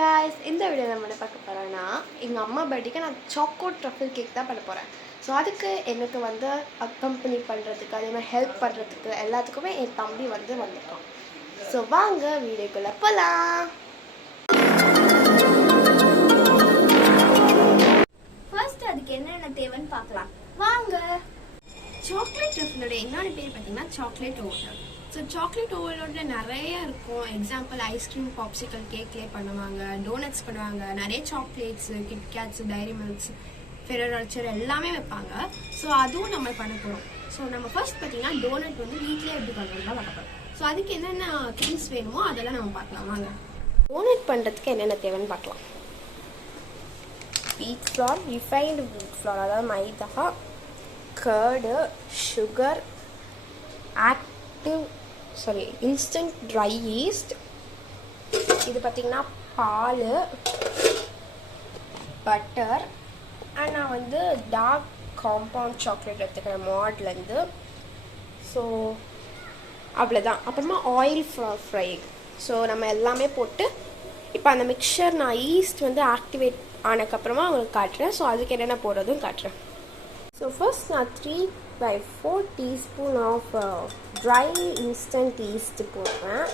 guys, இந்த video நம்ம என்ன பார்க்க போறோம்னா எங்கள் அம்மா பர்த்டேக்கு நான் சாக்கோ ட்ரஃபிள் கேக் தான் பண்ண போகிறேன். ஸோ அதுக்கு எனக்கு வந்து அக்கம்பெனி பண்ணுறதுக்கு அதே மாதிரி ஹெல்ப் பண்ணுறதுக்கு எல்லாத்துக்குமே என் தம்பி வந்துட்டான். ஸோ வாங்க வீடியோக்குள்ளே போகலாம். ஃபர்ஸ்ட் அதுக்கு என்னென்ன தேவைன்னு பார்க்கலாம் வாங்க. சாக்லேட் ட்ரஃபிளோட என்னோட பேர் பார்த்தீங்கன்னா சாக்லேட் ஓவர். ஸோ சாக்லேட் ஓவரோட நிறைய இருக்கும். எக்ஸாம்பிள் ஐஸ்கிரீம் பாப்சிக்கல் கேக்லேயே பண்ணுவாங்க, டோனட்ஸ் பண்ணுவாங்க, நிறைய சாக்லேட்ஸு, கிட்கேட்ஸு, டைரி மில்க்ஸ், ஃபெரரோல்ச்சர் எல்லாமே வைப்பாங்க. ஸோ அதுவும் நம்ம பண்ண போகிறோம். ஸோ நம்ம ஃபர்ஸ்ட் பார்த்தீங்கன்னா டோனட் வந்து வீட்லேயே எப்படி பண்ணுறது தான் பார்க்க போகிறோம். ஸோ அதுக்கு என்னென்ன திங்ஸ் வேணுமோ அதெல்லாம் நம்ம பார்க்கலாம் வாங்க. டோனட் பண்ணுறதுக்கு என்னென்ன தேவைன்னு பார்க்கலாம். வீட் ஃப்ளார், ரிஃபைன்டு வீட் ஃப்ளார் அதாவது மைதா, curd, sugar, instant dry yeast, இது பார்த்திங்கன்னா பால், பட்டர், அண்ட் நான் வந்து டார்க் காம்பவுண்ட் சாக்லேட் எடுத்துக்கிறேன் மாட்லேருந்து. ஸோ அவ்வளோதான். அப்புறமா ஆயில் ஃப்ரை. ஸோ நம்ம எல்லாமே போட்டு இப்போ அந்த மிக்சர் நான் ஈஸ்ட் வந்து ஆக்டிவேட் ஆனதுக்கப்புறமா உங்களுக்கு காட்டுறேன். ஸோ அதுக்கு என்னென்ன போடுறதும் காட்டுறேன். ஸோ ஃபர்ஸ்ட் நான் 3/4 teaspoon of dry instant yeast போடுறேன்.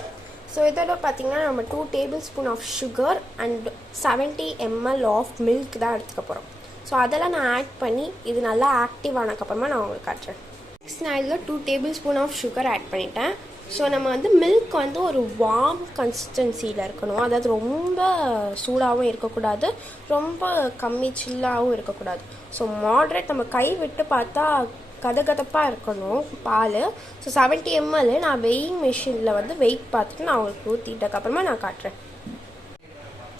ஸோ இதோட பார்த்திங்கன்னா நம்ம 2 tablespoon of sugar and 70 ml of milk தான் எடுத்துக்க போகிறோம். ஸோ அதெல்லாம் நான் ஆட் பண்ணி இது நல்லா ஆக்டிவ் ஆனதுக்கப்புறமா நான் உங்களுக்கு காட்டுறேன். நெக்ஸ்ட் நான் இதில் 2 tablespoon of sugar add பண்ணிட்டேன். ஸோ நம்ம வந்து மில்க் வந்து ஒரு வார்ம் கன்சிஸ்டன்சியில் இருக்கணும். அதாவது ரொம்ப சூடாகவும் இருக்கக்கூடாது, ரொம்ப கம்மி சில்லாகவும் இருக்கக்கூடாது. ஸோ மாட்ரேட் நம்ம கை விட்டு பார்த்தா கதகதப்பாக இருக்கணும் பால். ஸோ 70 ml நான் வெயிங் மிஷினில் வந்து வெயிட் பார்த்துட்டு நான் உங்களுக்கு ஊற்றிட்டதுக்கப்புறமா நான் காட்டுறேன்.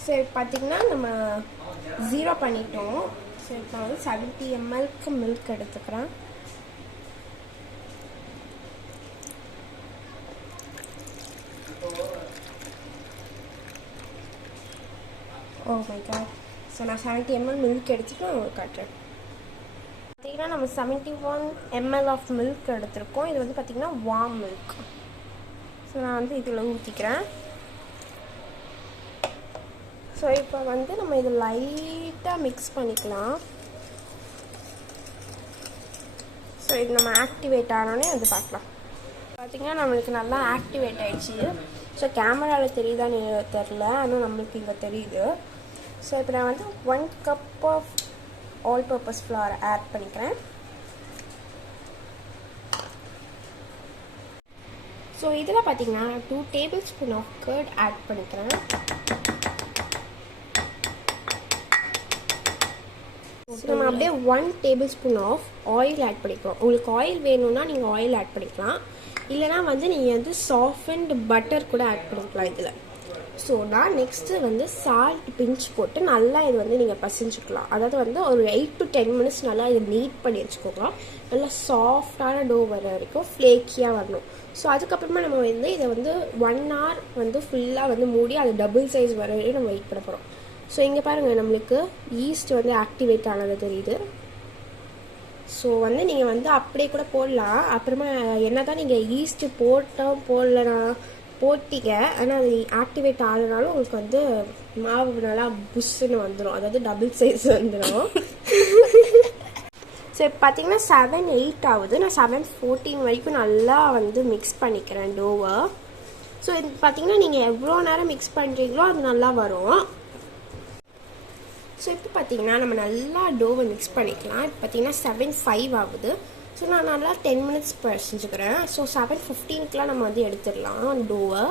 ஸோ இப்போ பார்த்திங்கன்னா நம்ம 0 பண்ணிட்டோம். ஸோ இப்போ வந்து 70 ml மில்க் எடுத்துக்கிறேன். Oh my God. ஸோ நான் 70 ml மில்க் எடுத்துகிட்டு நான் உங்களுக்கு காட்டுறேன். பார்த்திங்கன்னா நம்ம 71 ml ஆஃப் மில்க் எடுத்திருக்கோம். இது வந்து பார்த்திங்கன்னா வார்ம் மில்க். ஸோ நான் வந்து இதில் ஊற்றிக்கிறேன். ஸோ இப்போ வந்து நம்ம இதை லைட்டாக மிக்ஸ் பண்ணிக்கலாம். ஸோ இது நம்ம ஆக்டிவேட் ஆனோடனே அது பார்க்கலாம். பார்த்திங்கன்னா நம்மளுக்கு நல்லா ஆக்டிவேட் ஆகிடுச்சு. ஸோ கேமராவில் தெரியுதான்னு தெரில, ஆனால் நம்மளுக்கு இங்கே தெரியுது. ஸோ இப்போ நான் வந்து 1 cup of all purpose flour add பண்ணிக்கிறேன். ஸோ இதில் பார்த்தீங்கன்னா 2 tablespoon of curd add பண்ணிக்கிறேன். நம்ம அப்படியே 1 tablespoon of oil add பண்ணிக்கிறோம். உங்களுக்கு ஆயில் வேணும்னா நீங்கள் ஆயில் ஆட் பண்ணிக்கலாம், இல்லைனா வந்து நீங்கள் வந்து சாஃப்ட் பட்டர் கூட ஆட் பண்ணிக்கலாம் இதில். ஸோ நான் நெக்ஸ்ட்டு வந்து சால்ட் பிஞ்ச் போட்டு நல்லா இது வந்து நீங்கள் பசைஞ்சிக்கலாம். அதாவது வந்து ஒரு 8 to 10 minutes நல்லா இதை நீட் பண்ணி வச்சுக்கோங்க. நல்லா சாஃப்டான டோ வர வரைக்கும் ஃப்ளேக்கியாக வரணும். ஸோ அதுக்கப்புறமா நம்ம வந்து இதை வந்து 1 hour வந்து ஃபுல்லாக வந்து மூடி அது டபுள் சைஸ் வர வரைக்கும் நம்ம வெயிட் பண்ண போகிறோம். ஸோ இங்கே பாருங்கள் நம்மளுக்கு ஈஸ்ட் வந்து ஆக்டிவேட் ஆனது தெரியுது. ஸோ வந்து நீங்கள் வந்து அப்படியே கூட போடலாம். அப்புறமா என்ன தான் நீங்கள் ஈஸ்ட்டு போடலனா போட்டிங்க, ஆனால் அது ஆக்டிவேட் ஆகலனாலும் உங்களுக்கு வந்து மாவு நல்லா புஷ்ஷுன்னு வந்துடும், அதாவது டபுள் சைஸ் வந்துடும். ஸோ இப்போ பார்த்தீங்கன்னா 7-8 ஆகுது. நான் 7-14 வரைக்கும் நல்லா வந்து மிக்ஸ் பண்ணிக்கிறேன் டோவை. ஸோ இது பார்த்தீங்கன்னா நீங்கள் எவ்வளோ நேரம் மிக்ஸ் பண்ணுறீங்களோ அது நல்லா வரும். ஸோ இப்போ பார்த்தீங்கன்னா நம்ம நல்லா டோவை மிக்ஸ் பண்ணிக்கலாம். இப்போ பார்த்தீங்கன்னா 7-5 ஆகுது. ஸோ நான் நல்லா 10 minutes செஞ்சுக்கிறேன். ஸோ 7:15 நம்ம வந்து எடுத்துடலாம் டோவை.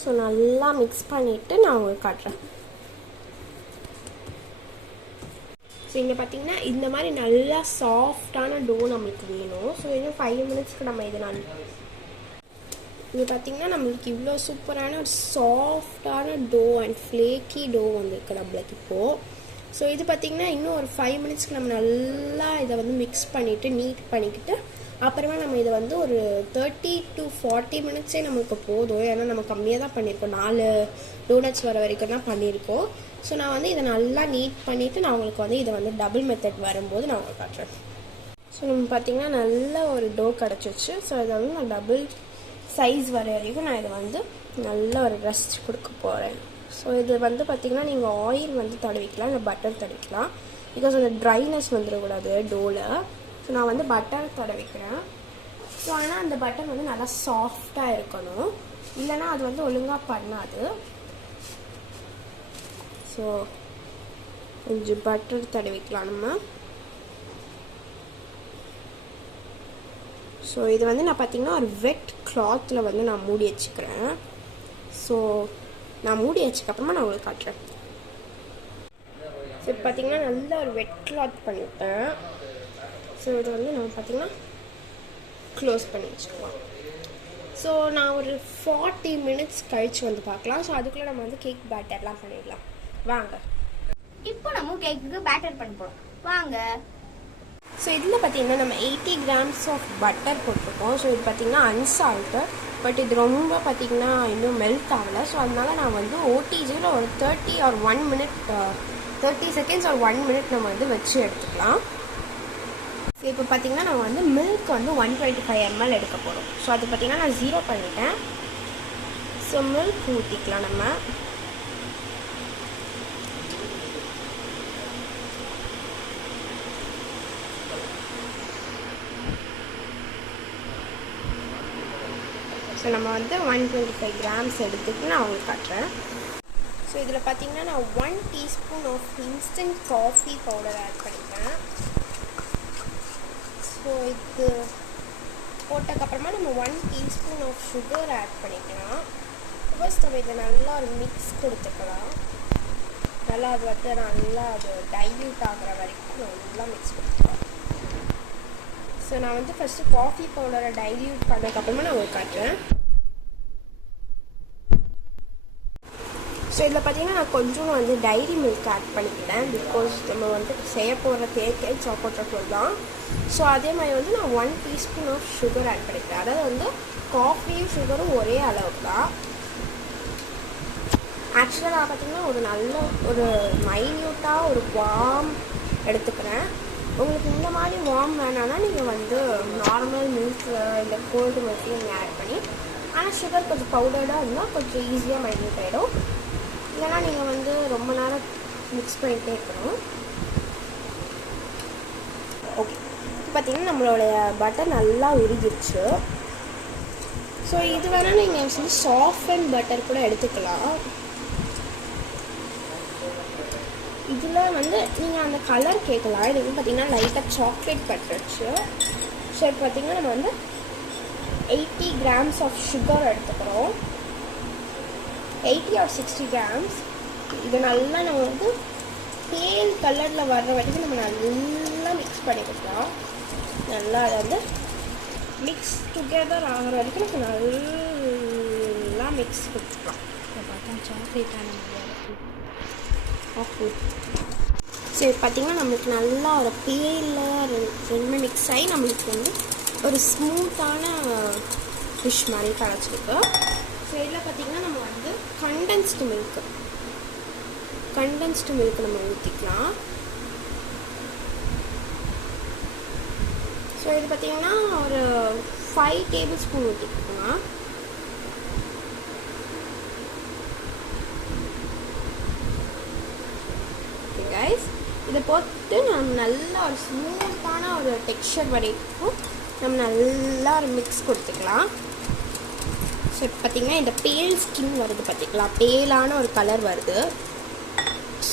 ஸோ நல்லா மிக்ஸ் பண்ணிவிட்டு நான் உங்களுக்கு காட்டுறேன். ஸோ இங்கே பார்த்தீங்கன்னா இந்த மாதிரி நல்லா சாஃப்டான டோ நம்மளுக்கு வேணும். ஸோ இன்னும் 5 minutesக்கு நம்ம இது இது பார்த்திங்கன்னா நம்மளுக்கு இவ்வளோ சூப்பரான ஒரு சாஃப்டான டோ அண்ட் ஃப்ளேக்கி டோ வந்துருக்கு நம்மளுக்கு இப்போது. ஸோ இது பார்த்திங்கன்னா இன்னும் ஒரு 5 minutesக்கு நம்ம நல்லா இதை வந்து மிக்ஸ் பண்ணிவிட்டு நீட் பண்ணிக்கிட்டு அப்புறமா நம்ம இதை வந்து ஒரு 30 to 40 minutesே நம்மளுக்கு போதும். ஏன்னா நம்ம கம்மியாக தான் பண்ணியிருக்கோம், 4 டோனட்ஸ் வர வரைக்கும் தான் பண்ணியிருக்கோம். ஸோ நான் வந்து இதை நல்லா நீட் பண்ணிவிட்டு நான் உங்களுக்கு வந்து இதை வந்து டபுள் மெத்தட் வரும்போது நான் உங்களுக்கு காட்டுறேன். ஸோ நம்ம பார்த்திங்கன்னா நல்ல ஒரு டோ கிடச்சிச்சு. ஸோ இதை வந்து நான் டபுள் சைஸ் வர வரைக்கும் நான் இதை வந்து நல்ல ஒரு ரெஸ்ட் கொடுக்க போகிறேன். ஸோ இது வந்து பார்த்திங்கன்னா நீங்கள் ஆயில் வந்து தடவிக்கலாம், இல்லை பட்டர் தடவிக்கலாம். பிகாஸ் அந்த ட்ரைனஸ் வந்துடக்கூடாது டோவில். ஸோ நான் வந்து பட்டர் தடவிக்கிறேன். ஸோ ஆனால் அந்த பட்டர் வந்து நல்லா சாஃப்டாக இருக்கணும், இல்லைனா அது வந்து ஒழுங்காக பண்ணாது. ஸோ கொஞ்சம் பட்டர் தடவிக்கலாம் நம்ம. ஸோ இது வந்து நான் பார்த்திங்கன்னா ஒரு வெட் கிளாத்தில் வந்து நான் மூடி வச்சுக்கிறேன். ஸோ நான் மூடி வச்சுக்கப்புறமா நான் உங்களுக்கு காட்டுறேன். ஸோ இப்போ பார்த்திங்கன்னா நல்லா ஒரு வெட் கிளாத் பண்ணிவிட்டேன். ஸோ இது வந்து நம்ம பார்த்திங்கன்னா க்ளோஸ் பண்ணி வச்சுக்கலாம். ஸோ நான் ஒரு 40 minutes கழித்து வந்து பார்க்கலாம். ஸோ அதுக்குள்ளே நம்ம வந்து கேக் பேட்டர்லாம் பண்ணிடலாம். வாங்க. இப்போ நம்ம கேக்குக்கு பேட்டர் பண்ண போகிறோம். வாங்க. ஸோ இதில் பார்த்திங்கன்னா நம்ம 80 grams ஆஃப் பட்டர் போட்டிருக்கோம். ஸோ இது பார்த்திங்கன்னா அன்சால்ட்டட், பட் இது ரொம்ப பார்த்திங்கன்னா இன்னும் மெல்ட் ஆகலை. ஸோ அதனால் நான் வந்து ஓடிஜியில் ஒரு 30 seconds or 1 minute நம்ம வந்து வச்சு எடுத்துக்கலாம். ஸோ இப்போ பார்த்திங்கன்னா நம்ம வந்து மில்க் வந்து 125 ml எடுக்க போகிறோம். ஸோ அது பார்த்திங்கன்னா நான் 0 பண்ணிட்டேன். ஸோ மில்க் ஊற்றிக்கலாம் நம்ம. ஸோ நம்ம வந்து 125 grams எடுத்துட்டு நான் உங்களுக்கு காட்டுறேன். ஸோ இதில் பார்த்திங்கன்னா நான் 1 teaspoon of instant coffee powder add பண்ணிக்கிறேன். ஸோ இது போட்டதுக்கப்புறமா நம்ம 1 teaspoon ஆஃப் சுகர் ஆட் பண்ணிக்கலாம். ஃபர்ஸ்ட் நம்ம இதை நல்லா ஒரு மிக்ஸ் கொடுத்துக்கலாம். நல்லா அது வந்து நல்லா அது டைல்யூட் ஆகிற வரைக்கும் நல்லா மிக்ஸ் கொடுத்துக்கலாம். ஸோ நான் வந்து ஃபஸ்ட்டு காஃபி பவுடரை டைல்யூட் பண்ணதுக்கப்புறமா நான் உங்களுக்கு காட்டுறேன். ஸோ இதில் பார்த்திங்கன்னா நான் கொஞ்சம் வந்து டைரி மில்க் ஆட் பண்ணிக்கிறேன். பிகாஸ் நம்ம வந்து செய்ய போகிற கேக்கு சாக்கோலேட் தான். ஸோ அதே மாதிரி வந்து நான் 1 teaspoon ஆஃப் சுகர் ஆட் பண்ணிக்கிறேன். அதாவது வந்து காஃபியும் சுகரும் ஒரே அளவுக்கு தான். ஆக்சுவலாக நான் பார்த்திங்கன்னா ஒரு நல்ல ஒரு மைன்யூட்டாக ஒரு வார்ம் எடுத்துக்கிறேன். உங்களுக்கு இந்த மாதிரி வார்ம் வேணான்னா நீங்கள் வந்து நார்மல் மில்க் இல்லை கோல்டு மில்க்கையும் நீங்கள் ஆட் பண்ணி, ஆனால் சுகர் கொஞ்சம் பவுடர்டாக இருந்தால் கொஞ்சம் ஈஸியாக மைன்யூட் ஆகிடும். இல்லைனா நீங்கள் வந்து ரொம்ப நேரம் மிக்ஸ் பண்ணிகிட்டே இருக்கணும். ஓகே, இப்போ பார்த்திங்கன்னா நம்மளுடைய பட்டர் நல்லா உருகிடுச்சு. ஸோ இது வேணால் நீங்கள் ஆக்சுவலி சாஃப்ட் பட்டர் கூட எடுத்துக்கலாம். இதில் வந்து நீங்கள் அந்த கலர் கேட்கலாம். இது வந்து பார்த்திங்கன்னா லைட்டாக சாக்லேட் பட்டுருச்சு. ஸோ இப்போ பார்த்திங்கன்னா நம்ம வந்து 80 grams ஆஃப் சுகர் எடுத்துக்கிறோம். 80 or 60 grams. இது நல்லா நம்ம வந்து பேல் கலரில் வர்ற வரைக்கும் நம்ம நல்லா மிக்ஸ் பண்ணிக்கலாம். நல்லா அதை வந்து மிக்ஸ் டுகெதர் ஆகிற வரைக்கும் நம்ம நல்லா மிக்ஸ் கொடுத்துக்கலாம். இதை பார்த்தா சாக்லேட்டான ஓகே. சரி, பார்த்திங்கன்னா நம்மளுக்கு நல்லா ஒரு பேலில் ரெண்டுமே மிக்ஸ் ஆகி நம்மளுக்கு வந்து ஒரு ஸ்மூத்தான ஃபிஷ் மாதிரி கிடச்சிருக்கு. ஸோ இதில் பார்த்திங்கன்னா நம்ம வந்து கண்டென்ஸ்டு மில்க் நம்ம ஊற்றிக்கலாம். ஸோ இது பார்த்திங்கன்னா ஒரு 5 tablespoon ஊற்றிக்கலாம். ஓகே கைஸ், இதை போட்டு நம்ம நல்லா ஒரு ஸ்மூத்தான ஒரு டெக்ஸ்சர் வரைக்கும் நம்ம நல்லா ஒரு மிக்ஸ் கொடுத்துக்கலாம். ஸோ இப்போ பார்த்திங்கன்னா இந்த பேல் ஸ்கின் வருது, பார்த்திங்களா, பேலான ஒரு கலர் வருது.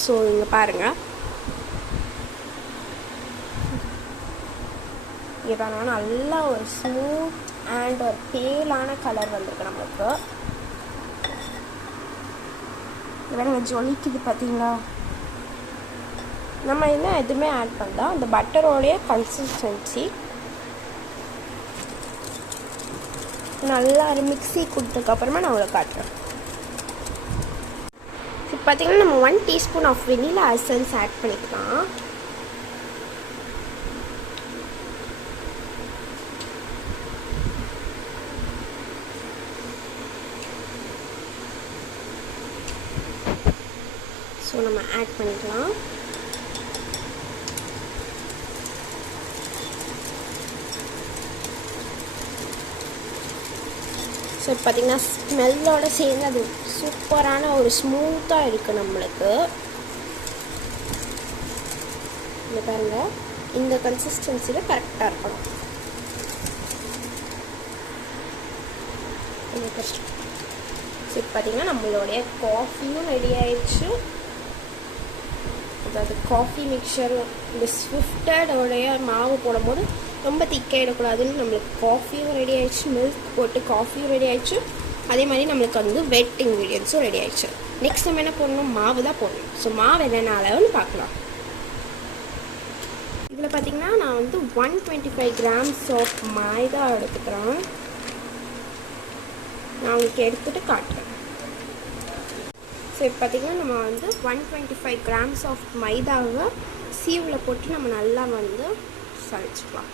ஸோ இங்கே பாருங்கள், இங்கே பாருங்கள், நல்லா ஒரு ஸ்மூத் அண்ட் ஒரு பேலான கலர் வந்திருக்கு நம்மளுக்கு. வேறு ஜொலிக்குது பார்த்திங்களா. நம்ம இன்னும் எதுவுமே ஆட் பண்ணலாம். அந்த பட்டரோடைய கன்சிஸ்டன்சி நல்லா ஒரு மிக்ஸி கொடுத்ததுக்கப்புறமா நான் உங்களுக்கு காட்டுறேன். இப்போ பார்த்திங்கன்னா நம்ம 1 teaspoon of vanilla essence add பண்ணிக்கலாம். ஸோ நம்ம ஆட் பண்ணிக்கலாம். ஸோ இப்போ பார்த்திங்கன்னா ஸ்மெல்லோடு சேர்ந்து அது சூப்பரான ஒரு ஸ்மூத்தாக இருக்குது நம்மளுக்கு. இந்த பாருங்கள், இந்த கன்சிஸ்டன்சியில் கரெக்டாக இருக்கணும். கஷ்டம். ஸோ இப்போ பார்த்திங்கன்னா நம்மளுடைய காஃபியும் ரெடி ஆயிடுச்சு. அதாவது காஃபி மிக்சர் இந்த ஸ்விஃப்டோடைய மாவு போடும்போது ரொம்ப திக்காயிடக்கூடாதுன்னு நம்மளுக்கு காஃபியும் ரெடி ஆயிடுச்சு, மில்க் போட்டு காஃபியும் ரெடி ஆயிடுச்சு. அதே மாதிரி நம்மளுக்கு வந்து வெட் இன்க்ரீடியன்ஸும் ரெடி ஆயிடுச்சு. நெக்ஸ்ட் நம்ம என்ன போடணும், மாவு தான் போடணும். ஸோ மாவு என்னென்ன அளவுன்னு பார்க்கலாம். இதில் பார்த்திங்கன்னா நான் வந்து 125 grams ஆஃப் மைதா எடுத்துக்கிறேன். நான் உங்களுக்கு எடுத்துகிட்டு காட்டுறேன். ஸோ இப்போ பார்த்திங்கன்னா நம்ம வந்து 125 grams ஆஃப் மைதாவை சீவில் போட்டு நம்ம நல்லா வந்து சளிச்சுக்கலாம்.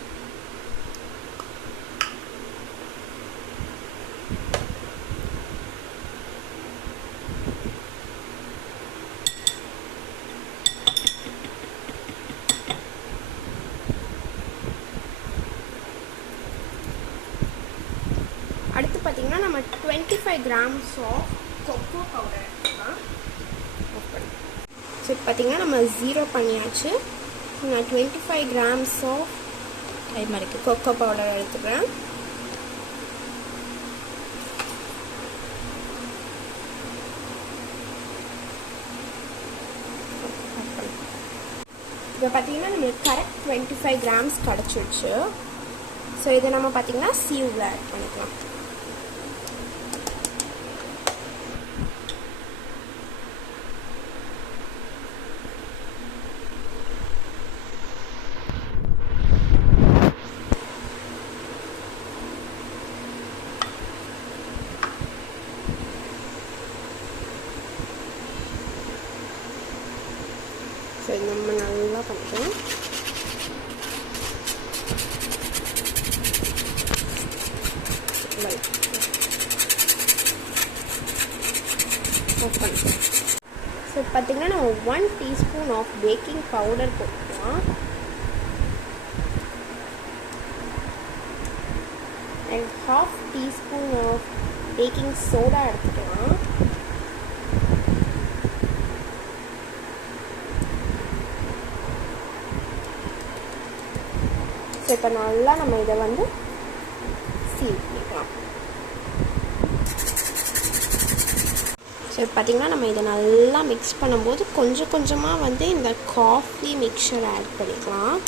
அடுத்து பார்த்திங்கன்னா நம்ம 25 grams ஆஃப் கொக்கோ பவுடர் எடுத்துக்கலாம். ஸோ இப்போ பார்த்திங்கன்னா நம்ம 0 பண்ணியாச்சு. நான் 25 grams ஆஃப் கொக்கோ பவுடர் எடுத்துக்கிறேன். இப்போ பார்த்திங்கன்னா நம்மளுக்கு கரெக்ட் 25 grams கிடச்சிடுச்சு. ஸோ இதை நம்ம பார்த்திங்கன்னா சீவில் ஆட் பண்ணிக்கலாம். ஸோ நம்ம நல்லா பண்ணுறோம். ஸோ பார்த்திங்கன்னா நம்ம 1 teaspoon ஆஃப் பேக்கிங் பவுடர் போட்டுக்கலாம். And 1/2 teaspoon of baking soda எடுத்துக்கலாம். ஸோ இப்போ நல்லா நம்ம இதை வந்து சீவ் பண்ணிக்கலாம். ஸோ பார்த்திங்கன்னா நம்ம இதை நல்லா மிக்ஸ் பண்ணும்போது கொஞ்சம் கொஞ்சமாக வந்து இந்த காஃபி மிக்சர் ஆட் பண்ணிக்கலாம்.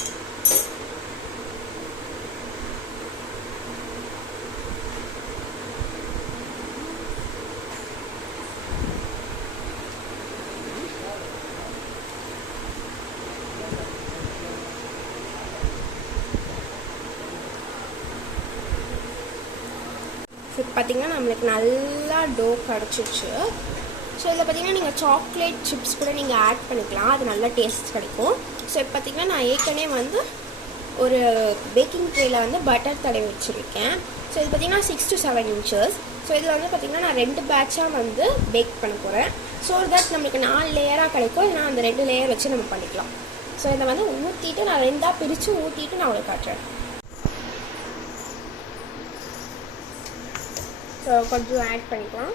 இப்போ பார்த்திங்கன்னா நம்மளுக்கு நல்லா டோ கிடச்சிச்சு. ஸோ இதில் பார்த்திங்கன்னா நீங்கள் சாக்லேட் சிப்ஸ் கூட நீங்கள் ஆட் பண்ணிக்கலாம், அது நல்லா டேஸ்ட் கிடைக்கும். ஸோ இப்போ பார்த்திங்கன்னா நான் ஏற்கனவே வந்து ஒரு பேக்கிங் ட்ரேயில் வந்து பட்டர் தடவி வச்சுருக்கேன். ஸோ இது பார்த்திங்கன்னா 6 to 7 inches. ஸோ இதில் வந்து பார்த்திங்கன்னா நான் 2 பேட்சாக வந்து பேக் பண்ண போகிறேன். ஸோ தட் நம்மளுக்கு 4 லேயராக கிடைக்கும். இல்லைனா அந்த 2 லேயர் வச்சு நம்ம பண்ணிக்கலாம். ஸோ இதை வந்து ஊற்றிட்டு நான் 2ஆக பிரித்து ஊற்றிட்டு நான் உங்களுக்கு காட்டுறேன். ஸோ கொஞ்சம் ஆட் பண்ணிக்கலாம்.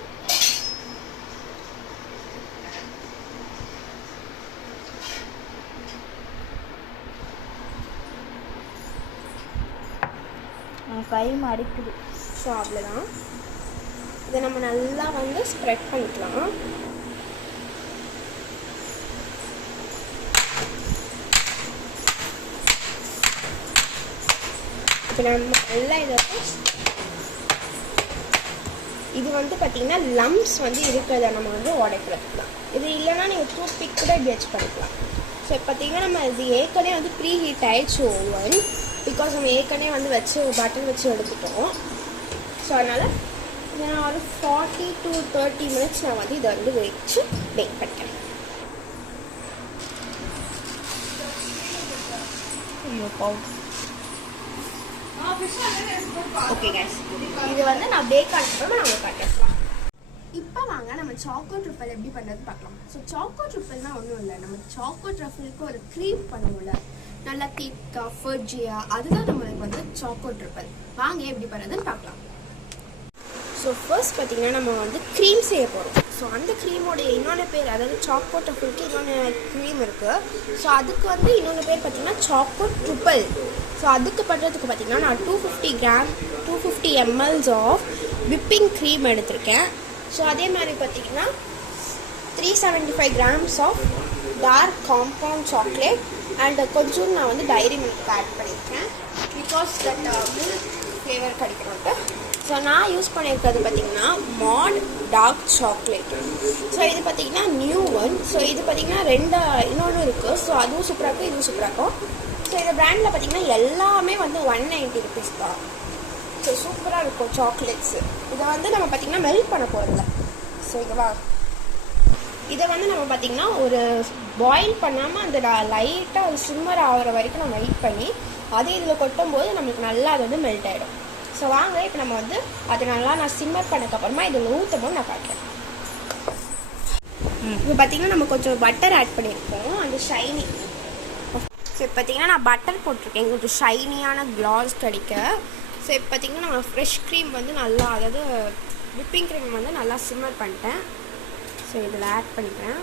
கை மடிக்குது. ஸோ அவ்வளோதான். இதை நம்ம நல்லா வந்து ஸ்ப்ரெட் பண்ணிக்கலாம். இப்போ நம்ம நல்லா இதை இது வந்து பார்த்திங்கன்னா லம்ப்ஸ் வந்து இருக்கிறத நம்ம வந்து உடைக்கிறதுக்கு தான். இது இல்லைன்னா நீங்கள் டூத் பிக் கூட இப்படி வச்சு பண்ணிக்கலாம். ஸோ இப்போ பார்த்திங்கன்னா நம்ம இது ஏற்கனவே வந்து ப்ரீ ஹீட் ஆயிடுச்சு ஓவன். பிகாஸ் நம்ம ஏற்கனவே வந்து வச்சு பட்டன் வச்சு எடுத்துட்டோம். ஸோ அதனால் இதை நான் ஒரு 40 to 30 minutes நான் வந்து இதை வந்து வச்சு பேக் பண்ணிக்கிறேன். ஓகே கைஸ், இது வந்து நான் பேக் ஆனதுக்கப்புறம் நான் உங்களுக்கு காட்டுறேன். இப்போ வாங்க நம்ம சாக்கோ ட்ரிப்பிள் எப்படி பண்ணுறது பார்க்கலாம். ஸோ சாக்கோ ட்ரிப்பிள்னா ஒன்றும் இல்லை, நம்ம சாக்கோ ட்ரஃபிளுக்கு ஒரு க்ரீம் பண்ணுவோம்ல, நல்லா திக்காக ஃபர்ஜியாக, அதுதான் நம்மளுக்கு வந்து சாக்கோ ட்ரிப்பிள். வாங்க எப்படி பண்ணுறதுன்னு பார்க்கலாம். ஸோ ஸோ ஃபர்ஸ்ட் பார்த்திங்கன்னா நம்ம வந்து க்ரீம் செய்ய போகிறோம். ஸோ அந்த க்ரீமோடைய இன்னொன்று பேர், அதாவது சாக்கோ டஃபிளுக்கு இன்னொன்று க்ரீம் இருக்குது. ஸோ அதுக்கு வந்து இன்னொன்று பேர் பார்த்திங்கன்னா சாக்கோ ட்ரிபிள். ஸோ அதுக்கு பண்ணுறதுக்கு பார்த்திங்கன்னா நான் 250 ml ஆஃப் விப்பிங் க்ரீம் எடுத்திருக்கேன். ஸோ அதே மாதிரி பார்த்திங்கன்னா 375 grams of dark compound chocolate and கொஞ்சம் நான் வந்து டைரி மில்க் ஆட் பண்ணியிருக்கேன். பிகாஸ் தட் மில்க் ஃப்ளேவர் கிடைக்கணும்ட்டு. ஸோ நான் யூஸ் பண்ணியிருக்கிறது பார்த்திங்கன்னா மாட் டார்க் சாக்லேட். ஸோ இது பார்த்திங்கன்னா நியூ ஒன். ஸோ இது பார்த்திங்கன்னா இன்னொன்று இருக்குது. ஸோ அதுவும் சூப்பராக இருக்கும், இதுவும் சூப்பராக இருக்கும். ஸோ இந்த ப்ராண்டில் பார்த்திங்கன்னா எல்லாமே வந்து 190 rupees தான். ஸோ சூப்பராக இருக்கும் சாக்லேட்ஸு. இதை வந்து நம்ம பார்த்திங்கன்னா மெல்ட் பண்ண போகிறதில்ல. ஸோ இதை வந்து நம்ம பார்த்திங்கன்னா ஒரு பாயில் பண்ணாமல் அந்த லைட்டாக ஒரு சிம்மர் ஆகிற வரைக்கும் நம்ம வெயிட் பண்ணி அதே இதில் கொட்டும்போது நம்மளுக்கு நல்லா அது வந்து மெல்ட் ஆகிடும். ஸோ வாங்க இப்போ நம்ம வந்து அது நல்லா நான் சிம்மர் பண்ணக்கப்புறமா இதில் ஊற்றும்போது நான் காட்டுறேன். இப்போ பார்த்திங்கன்னா நம்ம கொஞ்சம் பட்டர் ஆட் பண்ணியிருக்கோம், அந்த ஷைனி. ஸோ இப்போ பார்த்திங்கன்னா நான் பட்டர் போட்டிருக்கேன் கொஞ்சம் ஷைனியான க்ளாஸ் கிடைக்க. ஸோ இப்போ பார்த்திங்கன்னா நம்ம ஃப்ரெஷ் க்ரீம் வந்து நல்லா, அதாவது விப்பிங் க்ரீம் வந்து நல்லா சிம்மர் பண்ணிட்டேன். ஸோ இதில் ஆட் பண்ணிக்கிறேன்.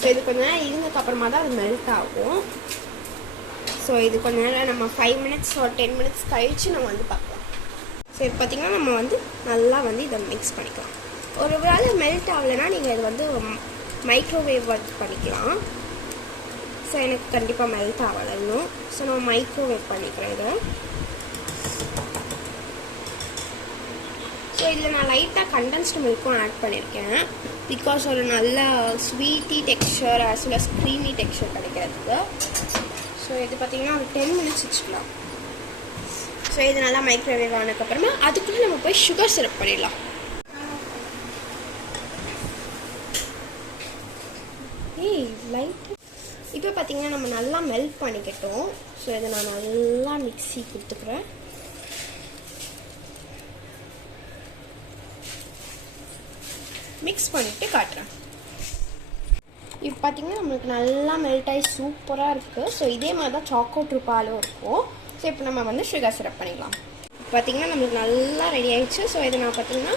ஸோ இது கொஞ்ச நேரம் இருந்ததுக்கப்புறமா தான் அது மெல்ட் ஆகும். ஸோ இது கொஞ்ச நேரம் நம்ம 5 minutes or 10 minutes கழித்து நம்ம வந்து பார்க்கலாம். ஸோ இப்போ பார்த்திங்கன்னா நம்ம வந்து நல்லா வந்து இதை மிக்ஸ் பண்ணிக்கலாம். ஒரு வேளை மெல்ட் ஆகலைன்னா நீங்கள் இது வந்து மைக்ரோவேவ் ஒர்க் பண்ணிக்கலாம். ஸோ எனக்கு கண்டிப்பாக மெல்ட் ஆகலை இன்னும். ஸோ நான் மைக்ரோவேவ் பண்ணிக்கிறேன் இதை. ஸோ இதில் நான் லைட்டாக கண்டென்ஸ்டு மில்க்கும் ஆட் பண்ணியிருக்கேன். பிகாஸ் ஒரு நல்ல sweety texture as well as creamy texture கிடைக்கிறதுக்கு. ஸோ இது பார்த்திங்கன்னா ஒரு 10 minutes வச்சுக்கலாம். ஸோ இது நல்லா மைக்ரோவேவ் ஆனதுக்கப்புறமா அதுக்குள்ளே நம்ம போய் சுகர் சிரப் பண்ணிடலாம். லைட் இப்போ பார்த்திங்கன்னா நம்ம நல்லா மெல்ட் பண்ணிக்கிட்டோம். ஸோ இதை நான் நல்லா மிக்ஸி கொடுத்துக்கிறேன். மிக்ஸ் பண்ணிவிட்டு காட்டுறேன். இப்போ பார்த்திங்கன்னா நம்மளுக்கு நல்லா மெல்ட் ஆகி சூப்பராக இருக்குது. ஸோ இதே மாதிரி தான் சாக்கோ ட்ரிப்பாலும் இருக்கும். ஸோ இப்போ நம்ம வந்து சுகர் சிரப் பண்ணிக்கலாம். பார்த்திங்கன்னா நம்மளுக்கு நல்லா ரெடி ஆகிடுச்சு. ஸோ இதை நான் பார்த்திங்கன்னா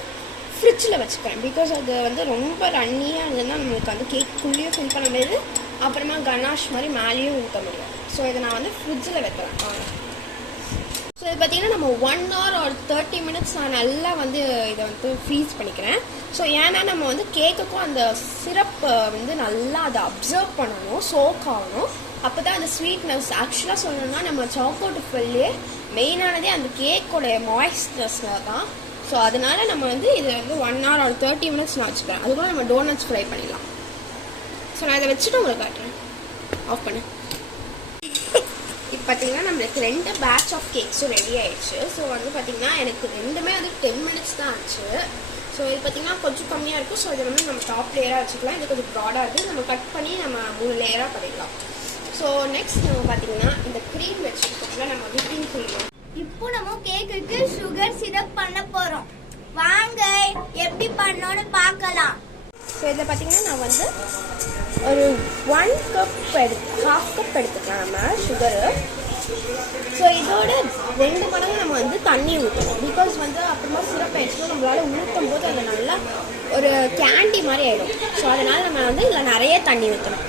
ஃப்ரிட்ஜில் வச்சுக்கிறேன். பிகாஸ் அது வந்து ரொம்ப ரன்னியாக இருந்ததுன்னா நம்மளுக்கு வந்து கேக்குள்ளேயும் ஃபில் பண்ண முடியாது, அப்புறமா கனாஷ் மாதிரி மேலேயும் ஊற்ற முடியும். ஸோ இதை நான் வந்து ஃப்ரிட்ஜில் வைக்கிறேன். ஸோ இது பார்த்திங்கன்னா நம்ம 1 hour or 30 minutes நான் நல்லா வந்து இதை வந்து ஃப்ரீஸ் பண்ணிக்கிறேன். ஸோ ஏன்னா நம்ம வந்து கேக்குக்கும் அந்த சிரப் வந்து நல்லா அதை அப்சர்வ் பண்ணணும், சோக் ஆகணும். அப்போ தான் அந்த ஸ்வீட்னஸ் ஆக்சுவலாக சொல்லணும்னா நம்ம சாக்கோ ட்ரிபிள்லேயே மெயினானதே அந்த கேக்கோடைய மாய்ஸ்ட்னஸில் தான். ஸோ அதனால் நம்ம வந்து இதை வந்து 1 hour or 30 minutes நான் வச்சுக்கிறேன். அதுக்குள்ள நம்ம டோனட்ஸ் ஃப்ரை பண்ணிடலாம். ஸோ நான் இதை வச்சுட்டு உங்களுக்கு காட்டுறேன். ஆஃப் பண்ணு. இப்போ பார்த்திங்கன்னா நம்மளுக்கு 2 batch ஆஃப் கேக்ஸும் ரெடி ஆகிடுச்சு. ஸோ வந்து பார்த்திங்கன்னா எனக்கு ரெண்டுமே வந்து 10 minutes தான் ஆச்சு. ஸோ இது பார்த்திங்கன்னா கொஞ்சம் கம்மியாக இருக்கும். ஸோ இதை வந்து நம்ம டாப் லேயராக வச்சுக்கலாம். இது கொஞ்சம் ப்ராடாக இருக்குது, நம்ம கட் பண்ணி நம்ம 3 லேயராக பண்ணிடலாம். ஸோ நெக்ஸ்ட் நம்ம பார்த்திங்கன்னா இந்த க்ரீம் வச்சுருக்கோம்ல, நம்ம விப்பிங் க்ரீம். இப்போ நம்ம கேக்குக்கு சுகர் சிரப் பண்ண போகிறோம். வாங்க எப்படி பண்ணோன்னு பார்க்கலாம். ஸோ இதில் பார்த்திங்கன்னா நான் வந்து ஒரு 1 cup 1/2 cup எடுத்துக்கலாம் நம்ம சுகரு. ஸோ இதோட 2 மடங்கு நம்ம வந்து தண்ணி ஊற்றணும். பிகாஸ் வந்து அப்புறமா சிரப் ஆயிடுச்சுன்னா நம்மளால் ஊற்றும் போது அது நல்லா ஒரு கேண்டி மாதிரி ஆகிடும். ஸோ அதனால் நம்ம வந்து இதில் நிறைய தண்ணி ஊற்றணும்.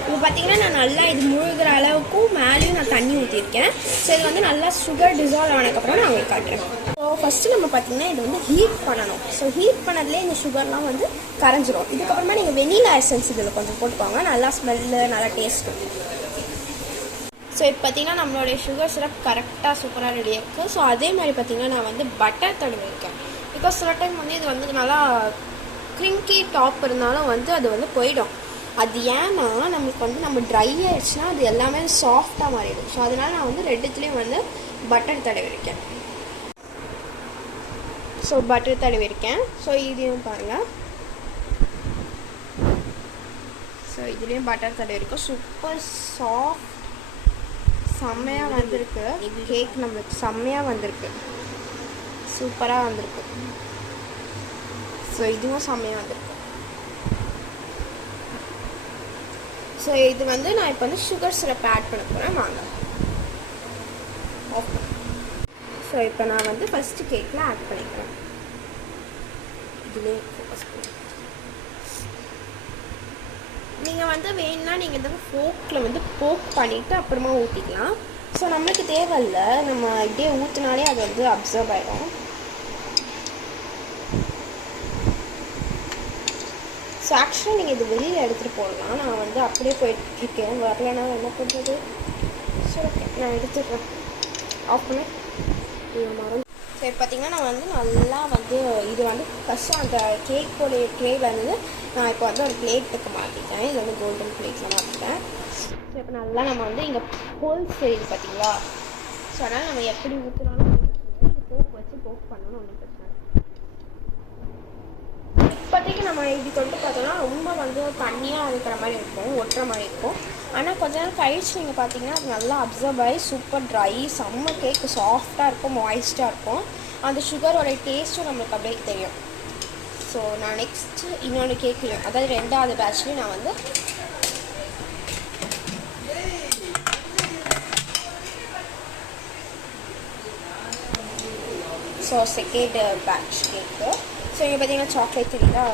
இப்போ பார்த்திங்கன்னா நான் நல்லா இது முழுகிற அளவுக்கும் மேலேயும் நான் தண்ணி ஊற்றிருக்கேன். ஸோ இது வந்து நல்லா சுகர் டிசால்வ் ஆனதுக்கப்புறம் நான் உங்களுக்கு காட்டுறேன். ஸோ ஃபஸ்ட்டு நம்ம பார்த்திங்கன்னா இது வந்து ஹீட் பண்ணணும். ஸோ ஹீட் பண்ணதுலேயே இந்த சுகர்லாம் வந்து கரைஞ்சிரும். இதுக்கப்புறமா நீங்கள் வெனிலா எசன்ஸ் இதில் கொஞ்சம் போட்டுக்கோங்க, நல்லா ஸ்மெல்லு, நல்லா டேஸ்ட்டு. ஸோ இப்போ பார்த்திங்கன்னா நம்மளுடைய சுகர் சிரப் கரெக்டாக சூப்பராக ரெடி இருக்குது. ஸோ அதே மாதிரி பார்த்திங்கன்னா நான் வந்து பட்டர் தடவி இருக்கேன். பிகாஸ் சில டைம் வந்து இது வந்து நல்லா க்ரிங்கி டாப் இருந்தாலும் வந்து அது வந்து போயிடும். அது ஏன்னா நம்மளுக்கு வந்து நம்ம ட்ரை ஆயிடுச்சுன்னா அது எல்லாமே சாஃப்டாக மாறிடும். ஸோ அதனால் நான் வந்து ரெண்டுத்துலேயும் வந்து பட்டர் தடவி இருக்கேன். ஸோ பட்டர் தடவி இருக்கேன். ஸோ இதையும் பாருங்கள். ஸோ இதுலேயும் பட்டர் தடவி இருக்கும். சூப்பர் சாஃப்ட், செம்மையாக வந்திருக்கு கேக். நம்மளுக்கு செம்மையாக வந்திருக்கு, சூப்பராக வந்திருக்கு. ஸோ இதுவும் செம்மையாக வந்திருக்கு. ஸோ ஸோ இது வந்து நான் இப்போ வந்து சுகர் சிரப் ஆட் பண்ண போகிறேன். வாங்க. ஓகே. ஸோ இப்போ நான் வந்து ஃபஸ்ட்டு கேக்கில் ஆட் பண்ணிக்கிறேன். இதுலேயே ஃபோக்கஸ் பண்ணி நீங்கள் வந்து வேணும்னா நீங்கள் இந்த ஃபோக்கில் வந்து போக் பண்ணிவிட்டு அப்புறமா ஊற்றிக்கலாம். ஸோ நம்மளுக்கு தேவையில்லை, நம்ம இப்படியே ஊற்றினாலே அது வந்து அப்சர்வ் ஆகிடும். ஸோ ஆக்சுவலாக நீங்கள் இது வெளியில் எடுத்துகிட்டு போடலாம். நான் வந்து அப்படியே போயிட்டுருக்கேன், வரலன்னா என்ன பண்ணுறது? சரி ஓகே, நான் எடுத்துடுறேன். ஆஃப் பண்ண மரம். சரி பார்த்தீங்கன்னா நான் வந்து நல்லா வந்து இது வந்து ஃபஸ்ட்டு அந்த கேக்கோடைய ட்ரேலேருந்து நான் இப்போ வந்து ஒரு பிளேட்டுக்கு மாற்றிட்டேன். இது வந்து கோல்டன் பிளேட்டில் மாற்றிட்டேன். ஸோ இப்போ நல்லா நம்ம வந்து இங்கே ஹோல்ஸ் செய்யுது பார்த்தீங்களா? ஸோ அதனால் நம்ம எப்படி ஊற்றினாலும் போக் வச்சு போக் பண்ணணும், ஒன்றும் பிரச்சனை. இப்போதைக்கு நம்ம இப்படி தொட்டு பார்த்தோம்னா ரொம்ப வந்து தண்ணியாக இருக்கிற மாதிரி இருக்கும், ஒட்டுற மாதிரி இருக்கும். ஆனால் கொஞ்ச நேரம் கழிச்சு நீங்கள் பார்த்தீங்கன்னா அது நல்லா அப்சர்வ் ஆகி சூப்பர் ட்ரை செம்ம கேக்கு சாஃப்டாக இருக்கும், மாய்ஸ்டாக இருக்கும். அந்த சுகரோட டேஸ்ட்டும் நம்மளுக்கு அப்படியே தெரியும். ஸோ நான் நெக்ஸ்ட்டு இன்னொன்று கேட்கலையும், அதாவது 2வது பேட்ச்லேயும் நான் வந்து ஸோ செகண்ட் பேட்ச் கேக்கு. ஸோ இங்கே பார்த்தீங்கன்னா சாக்லேட் தெரியுதா,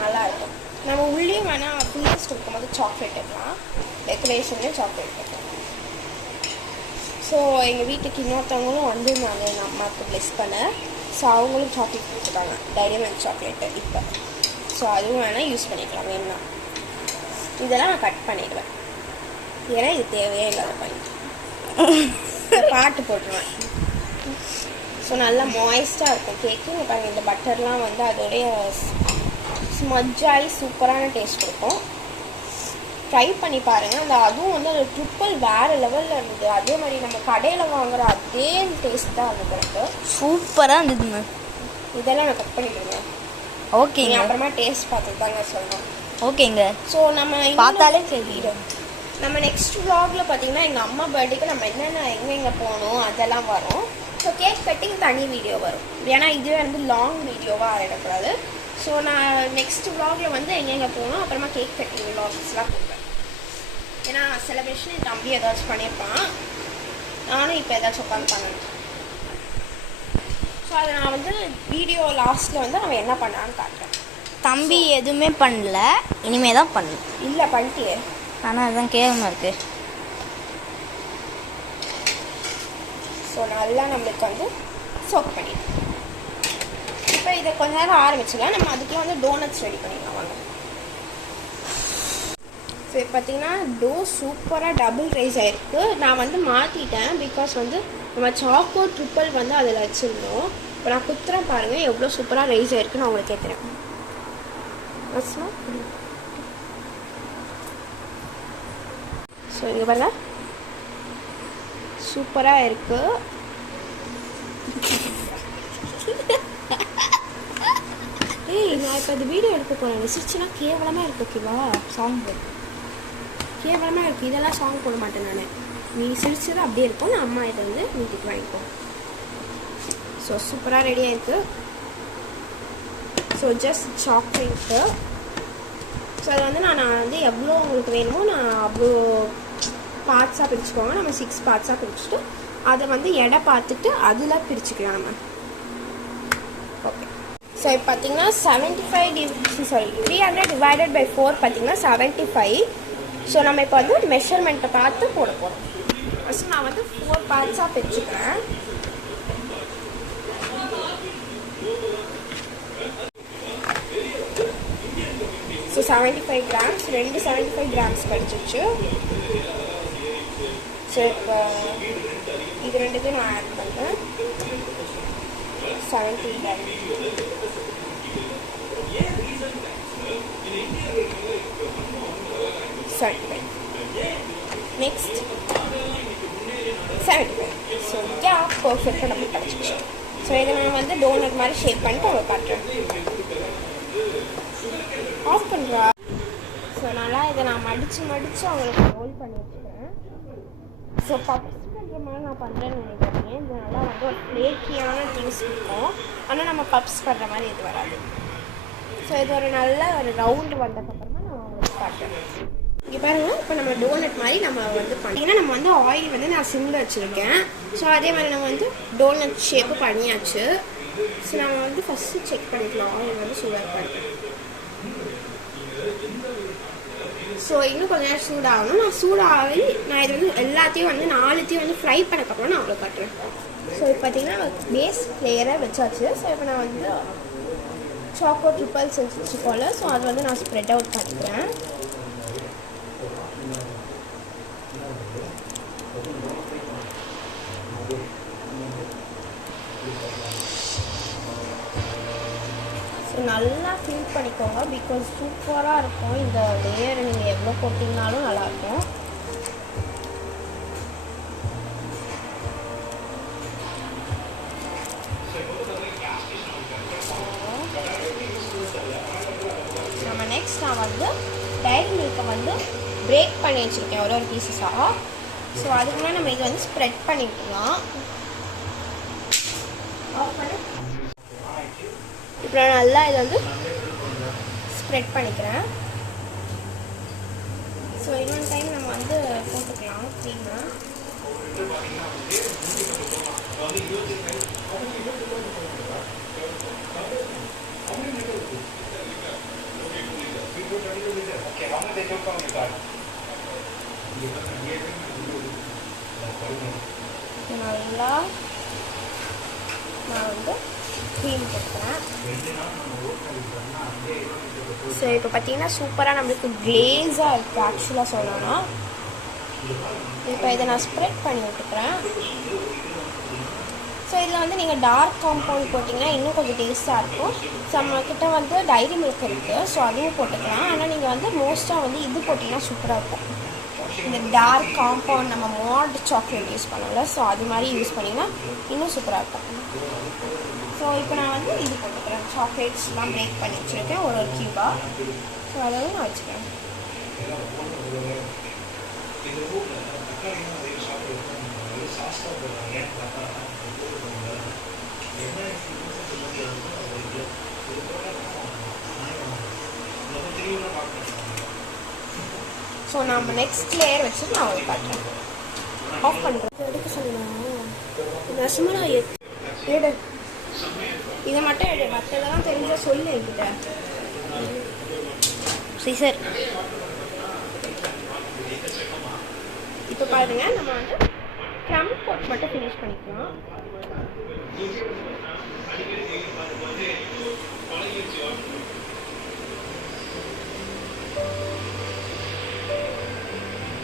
நல்லாயிருக்கும். நம்ம உள்ளே வேணால் ஃபில்லிங்ஸ் கொடுக்கும்போது சாக்லேட் வைக்கலாம், டெக்கரேஷன்லேயும் சாக்லேட் வைக்கலாம். ஸோ எங்கள் வீட்டுக்கு இன்னொருத்தவங்களும் வந்திருந்தாங்க எங்கள் அம்மாவுக்கு ப்ளெஸ் பண்ண. ஸோ அவங்களும் சாக்லேட் கொடுத்துருக்காங்க, டைரி மில்க் சாக்லேட்டு இப்போ. ஸோ அதுவும் வேணால் யூஸ் பண்ணிக்கலாம் வேணும்னா. இதெல்லாம் நான் கட் பண்ணிடுவேன், ஏன்னா இது தேவையே இல்லாத பண்ணி பாட்டு போட்டுருவேன். ஸோ நல்லா மாய்ஸ்டாக இருக்கும் கேக்கு. இங்கே பாருங்கள், இந்த பட்டர்லாம் வந்து அதோடைய ஸ்மஜ்ஜாகி சூப்பரான டேஸ்ட் கொடுக்கும். ட்ரை பண்ணி பாருங்கள். அந்த அதுவும் வந்து அந்த ட்ரிப்பிள் வேறு லெவலில் இருந்தது. அதே மாதிரி நம்ம கடையில் வாங்குகிற அதே டேஸ்ட் தான் அது எனக்கு சூப்பராக இருந்ததுங்க. இதெல்லாம் நான் கட் பண்ணிடுங்க. ஓகேங்க, அப்புறமா டேஸ்ட் பார்த்துட்டு தாங்க சொல்லணும். ஓகேங்க. ஸோ நம்ம பார்த்தாலே தெரியும். நம்ம நெக்ஸ்ட் vlogல பார்த்தீங்கன்னா எங்கள் அம்மா பர்த்டேக்கு நம்ம என்னென்ன எங்கெங்கே போகணும் அதெல்லாம் வரும். ஸோ கேக் கட்டிங் தனி வீடியோ வரும், ஏன்னா இதுவே வந்து லாங் வீடியோவாக ஆகிடக்கூடாது. ஸோ நான் நெக்ஸ்ட் vlogல வந்து எங்கெங்கே போகணும், அப்புறமா கேக் கட்டிங் vlogsலாம் போடுவேன். ஏன்னா செலிப்ரேஷன் என் தம்பி ஏதாச்சும் பண்ணியிருப்பான், நானும் இப்போ ஏதாச்சும் உட்காந்து பண்ணணும். ஸோ அதை நான் வந்து வீடியோ லாஸ்ட்டில் வந்து அவன் என்ன பண்ணான்னு காட்டுறேன். தம்பி எதுவுமே பண்ணல, இனிமே தான் பண்ணு. இல்லை பண்ணிட்டியே, ஆனால் அதுதான் கேவலமாக இருக்குது. ஸோ நல்லா நம்மளுக்கு வந்து சோக் பண்ணிடலாம். இப்போ இதை கொஞ்ச நேரம் ஆரம்பிச்சுக்கலாம். நம்ம அதுக்குலாம் வந்து டோனட்ஸ் ரெடி பண்ணிடலாம் வாங்க. ஸோ இப்போ பார்த்தீங்கன்னா டோ சூப்பராக டபுள் ரைஸ் ஆகிருக்கு. நான் வந்து மாற்றிட்டேன், பிகாஸ் வந்து நம்ம சாக்கோ ட்ரிப்பிள் வந்து அதில் வச்சுருந்தோம். இப்போ நான் குத்துறேன் பாருங்கள் எவ்வளோ சூப்பராக ரைஸ் ஆகிருக்குன்னு அவங்களுக்கு கேட்குறேன். ஸோ இங்கே பாருங்க சூப்பராக இருக்கு. ஏய் நான் இப்போ இந்த வீடியோ எடுக்க போகிறேன், ரிசிச்சுனா கேவலமாக இருக்கு. ஓகேவா, சாங் போடு, கேவலமாக இருக்குது. இதெல்லாம் சாங் போட மாட்டேன் நான். நீ சிரிச்சது அப்படியே இருக்கும், நான் அம்மா இதை வந்து வீட்டுக்கு வாங்கிப்போம். ஸோ சூப்பராக ரெடி ஆகிருக்கு. So just chocolate. ஸோ அதை வந்து நான் வந்து எவ்வளோ உங்களுக்கு வேணுமோ நான் அவ்வளோ பார்ட்ஸாக பிரிச்சுக்கோங்க. நம்ம 6 பார்ட்ஸாக பிரிச்சுட்டு அதை வந்து எடை பார்த்துட்டு அதில் பிரிச்சுக்கலாம் நம்ம. ஓகே. ஸோ இப்போ பார்த்தீங்கன்னா 300 டிவைடட் பை 4 பார்த்தீங்கன்னா 75. ஸோ நம்ம இப்போ வந்து மெஷர்மெண்ட்டை பார்த்து போட போகிறோம். ஃபஸ்ட்டு நான் வந்து 4 பார்ட்ஸாக பிரிச்சுக்கிறேன். ஸோ 75 கிராம்ஸ், 2 75 கிராம்ஸ் கிடச்சிச்சு. ஸோ இப்போ இது ரெண்டுத்தையும் நான் ஆட் பண்ணுறேன். 70 கிராம். நெக்ஸ்ட் 75. ஸோ பர்ஃபெக்டாக நம்ம கிடச்சிச்சு. ஸோ இதை நான் வந்து டோனட் மாதிரி ஷேப் பண்ணிட்டு அவங்க காட்டுறேன். ஆஃப் பண்ணுறா. ஸோ நல்லா இதை நான் மடித்து அவங்களுக்கு ரோல் பண்ணி வச்சுக்கிறேன். ஸோ பப்ஸ் பண்ணுற மாதிரி நான் பண்ணுறேன்னு நினைக்கிறேன். இது நல்லா வந்து ஒரு ஃப்ளேக்கியான திங்ஸ் இருக்கும், ஆனால் நம்ம பப்ஸ் பண்ணுற மாதிரி இது வராது. ஸோ இது ஒரு நல்ல ஒரு ரவுண்டு வந்ததுக்கப்புறமா நான் உங்களுக்கு காட்டுறேன். காட்டுறேன். இங்கே பாருங்கள், இப்போ நம்ம டோனட் மாதிரி நம்ம வந்து பண்ணிங்கன்னா நம்ம வந்து ஆயில் வந்து நான் சிம்மில் வச்சுருக்கேன். ஸோ அதே மாதிரி நம்ம வந்து டோனட் ஷேப்பு பண்ணியாச்சு. ஸோ நம்ம வந்து ஃபஸ்ட்டு செக் பண்ணிக்கலாம் ஆயில் வந்து சூடாக பண்ணுறேன். ஸோ இன்னும் கொஞ்சம் நேரம் சூடாகணும். நான் சூடாகி நான் இது வந்து எல்லாத்தையும் வந்து 4த்தையும் வந்து ஃப்ரை பண்ணக்கப்புறம் நான் அவ்வளோ காட்டுறேன். ஸோ இப்போ பார்த்தீங்கன்னா பேஸ் லேயராக வச்சாச்சு. ஸோ இப்போ நான் வந்து சாக்கோ ட்ரிப்பிள் செஞ்சு வச்சுக்கோல, ஸோ அது வந்து நான் ஸ்ப்ரெட் அவுட் பண்ணிக்கிறேன். ஸோ நல்லா ஃபீல் பண்ணிக்கோங்க, பிகாஸ் சூப்பராக இருக்கும். இந்த லேயர் நீங்கள் எவ்வளோ போட்டிங்கனாலும் நல்லாயிருக்கும். நம்ம நெக்ஸ்ட் நான் வந்து டைரி மில்கை வந்து பிரேக் பண்ணி வச்சுருக்கேன் ஒரு பீசஸாக. ஸோ அதுக்கு முன்னாடி நம்ம இதை வந்து ஸ்ப்ரெட் பண்ணிக்கலாம். இப்போ நான் நல்லா இதை வந்து ஸ்ப்ரெட் பண்ணிக்கிறேன். ஸோ இன்னொரு டைம் நம்ம வந்து போட்டுக்கலாம் க்ரீமை. நல்லா நான் வந்து க்ரீம் போட்டுக்கிறேன். ஸோ இப்போ பார்த்தீங்கன்னா சூப்பராக நம்மளுக்கு கிளேஸாக இருக்குது. ஆக்சுவலாக சொல்லணும்னா இப்போ இதை நான் ஸ்ப்ரெட் பண்ணி விட்டுக்கிறேன். ஸோ இதில் வந்து நீங்கள் டார்க் காம்பவுண்ட் போட்டிங்கன்னா இன்னும் கொஞ்சம் டேஸ்ட்டாக இருக்கும். ஸோ நம்மக்கிட்ட வந்து டைரி மில்க் இருக்குது, ஸோ அதுவும் போட்டுக்கலாம். ஆனால் நீங்கள் வந்து மோஸ்ட்டாக வந்து இது போட்டிங்கன்னா சூப்பராக இருக்கும். இந்த டார்க் காம்பவுண்ட் நம்ம மால்ட் சாக்லேட் யூஸ் பண்ணோம்ல, ஸோ அது மாதிரி யூஸ் பண்ணிங்கன்னா இன்னும் சூப்பராக இருக்கும். ஸோ இப்போ நான் வந்து இது போட்டுக்கிறேன். சாக்லேட்ஸ்லாம் பிரேக் பண்ணி வச்சுருக்கேன் ஒரு கியூபாக. ஸோ அதையும் நான் வச்சுக்கிறேன். ஸோ நம்ம நெக்ஸ்ட் லேயர் வச்சுட்டு நான் உங்களுக்கு காட்டுறேன். ஆஃப் பண்ணுறேன். எடுக்க சொல்லுவேன். நசுமலா எடு, இதை மட்டும் எடு, மற்றதெல்லாம் தெரிஞ்ச சொல்லு என்கிட்ட. சரி சார். இப்போ பாருங்க, நம்ம வந்து க்ரம் கோட் மட்டும் ஃபினிஷ் பண்ணிக்கலாம்.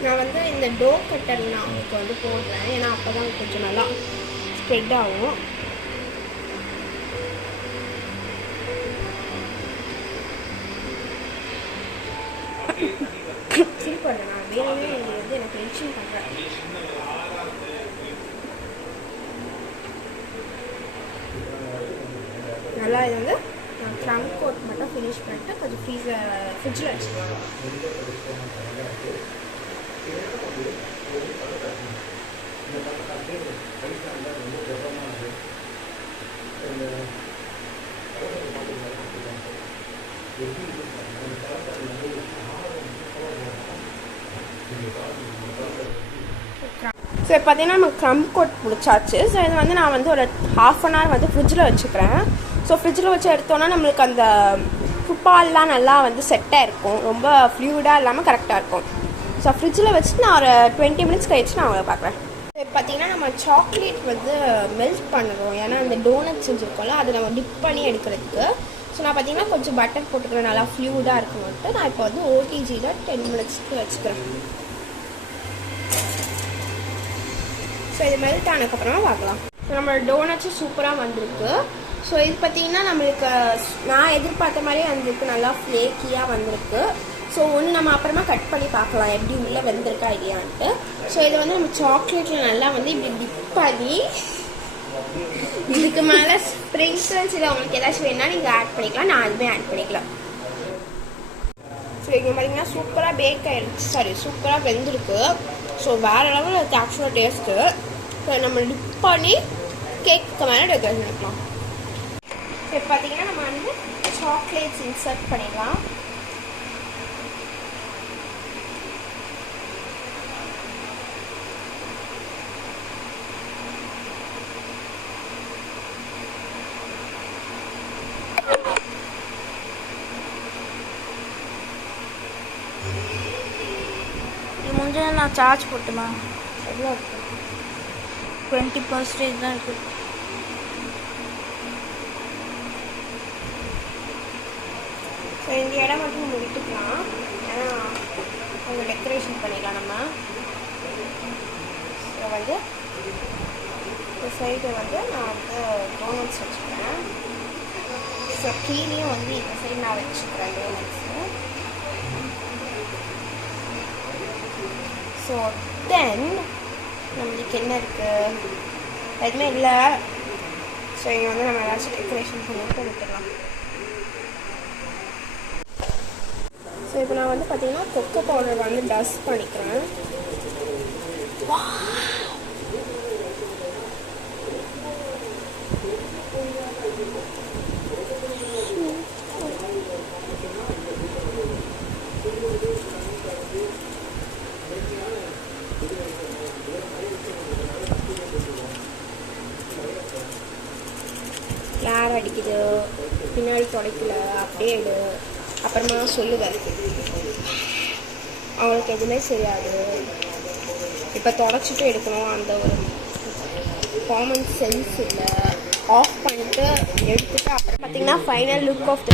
நான் வந்து இந்த டோ கட்டர் நான் உங்களுக்கு வந்து போடுறேன், ஏன்னா அப்போ தான் கொஞ்சம் நல்லா ஸ்ப்ரெட் ஆகும். சரி பண்ணுறேன், நான் வேணுமே வந்து எனக்கு டென்ஷன் பண்ணுறேன். நல்லா இது வந்து நான் க்ரம் கோட் மட்டும் ஃபினிஷ் பண்ணிட்டு கொஞ்சம் ஃப்ரிட்ஜில் வச்சுருவேன். ஸோ இப்போ பார்த்தீங்கன்னா நம்ம க்ரம் கோட் முடிச்சாச்சு. ஸோ இது வந்து நான் வந்து ஒரு ½ அன் ஹவர் வந்து ஃப்ரிட்ஜில் வச்சுக்கிறேன். ஸோ ஃப்ரிட்ஜில் வச்சு எடுத்தோன்னா நம்மளுக்கு அந்த பால்லாம் நல்லா வந்து செட்டாக இருக்கும், ரொம்ப ஃப்ளூயிடாக இல்லாமல் கரெக்டாக இருக்கும். ஸோ ஃப்ரிட்ஜில் வச்சுட்டு நான் ஒரு 20 மினிட்ஸ் கழிச்சு நான் அவங்கள பார்க்குறேன். இப்போ பார்த்தீங்கன்னா நம்ம சாக்லேட் வந்து மெல்ட் பண்ணுறோம், ஏன்னா அந்த டோனட் செஞ்சுருக்கோம்ல அதை நம்ம டிப் பண்ணி எடுக்கிறதுக்கு. ஸோ நான் பார்த்தீங்கன்னா கொஞ்சம் பட்டர் போட்டுக்கிறேன், நல்லா ஃப்ளூயிடாக இருக்கும்ட்டு. நான் இப்போ வந்து ஓடிஜியில் 10 மினிட்ஸ்க்கு வச்சுக்கிறேன். ஸோ இது மெல்ட் ஆனதுக்கப்புறமா பார்க்கலாம். ஸோ நம்மளோட டோனட்ஸும் சூப்பராக வந்திருக்கு. ஸோ இது பார்த்திங்கன்னா நம்மளுக்கு நான் எதிர்பார்த்த மாதிரியே வந்திருக்கு, நல்லா ஃப்ளேக்கியாக வந்திருக்கு. ஸோ ஒன்று நம்ம அப்புறமா கட் பண்ணி பார்க்கலாம் எப்படி உள்ளே வெந்திருக்கா இல்லையான்ட்டு. ஸோ இதை வந்து நம்ம சாக்லேட்டில் நல்லா வந்து இப்படி டிப் பண்ணி இதுக்கு மேலே ஸ்ப்ரிங்க்ஸ் இல்லை உங்களுக்கு ஏதாச்சும் வேணுன்னா நீங்கள் ஆட் பண்ணிக்கலாம், நான் அதுவுமே ஆட் பண்ணிக்கலாம். ஸோ இங்கே பார்த்தீங்கன்னா சூப்பராக பேக் ஆகிடுச்சு, சூப்பராக வெந்திருக்கு. ஸோ வேறு லெவலில் இருக்குது ஆக்சுவலாக டேஸ்ட்டு. ஸோ நம்ம டிப் பண்ணி கேக்கு மேலே டெக்கரேஷன் பண்ணிக்கலாம். இப்போ பார்த்தீங்கன்னா நம்ம வந்து சாக்லேட்ஸ் இன்சர்ட் பண்ணிடலாம். சார்ஜ் போட்டுமா எவ்வளோ 20% தான் இருக்கு. ஸோ இந்த இடம் மட்டும் நம்ம விட்டுக்கலாம், ஏன்னா கொஞ்சம் டெக்கரேஷன் பண்ணிக்கலாம் நம்ம. ஸோ வந்து இந்த சைடு வந்து நான் வந்து டோனட்ஸ் வச்சுக்கிறேன். ஸோ கீழேயும் வந்து இந்த சைடு நான் வச்சுக்கிறேன் டோனட்ஸு. ஸோ தென் நம்மளுக்கு என்ன இருக்குது, எதுவுமே இல்லை. ஸோ இங்கே வந்து நம்ம ஏதாச்சும் டெக்கரேஷன் பண்ணிட்டு விட்டுடலாம். ஸோ இப்போ நான் வந்து பார்த்தீங்கன்னா கொக்கோ பவுடர் வந்து டஸ்ட் பண்ணிக்கிறேன். யார் அடிக்குது, பின்னாடி துடைக்கல, அப்படியே எடு, அப்புறமா சொல்லுவேன். அவங்களுக்கு எதுவுமே தெரியாது, இப்போ தொடச்சிட்டு எடுக்கணும் அந்த ஒரு காமன் சென்ஸ் இல்லை. ஆஃப் பண்ணிட்டு எடுத்துட்டு அப்புறம் பார்த்தீங்கன்னா final look of the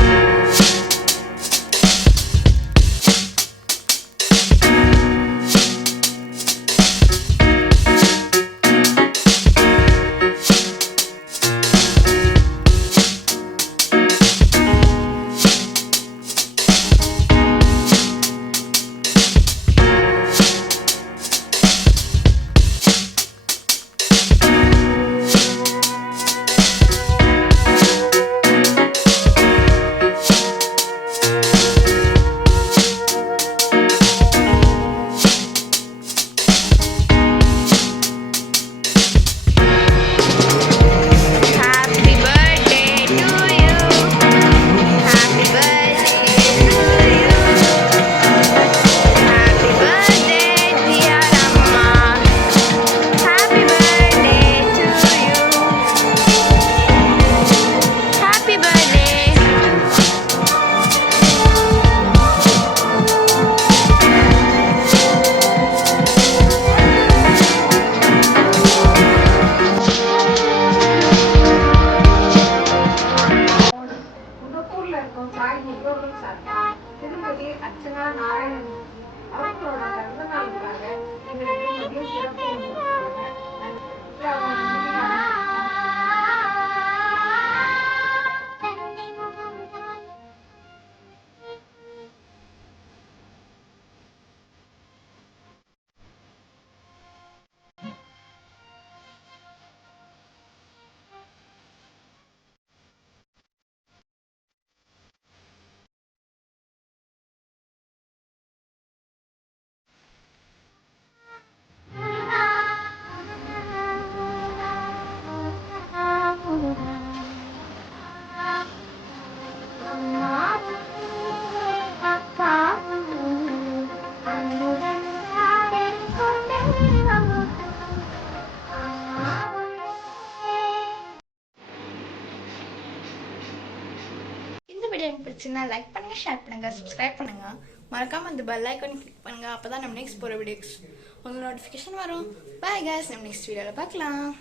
video பிடிச்சிருந்தா லைக் பண்ணுங்க, ஷேர் பண்ணுங்க, சப்ஸ்கிரைப் பண்ணுங்க. மறக்காம அந்த பெல் ஐகானை கிளிக் பண்ணுங்க. அப்பதான் நம்ம நெக்ஸ்ட் போற வீடியோஸ் உங்களுக்கு நோட்டிஃபிகேஷன் வரும். பை गाइस, நம்ம நெக்ஸ்ட் வீடியோல பார்க்கலாம்.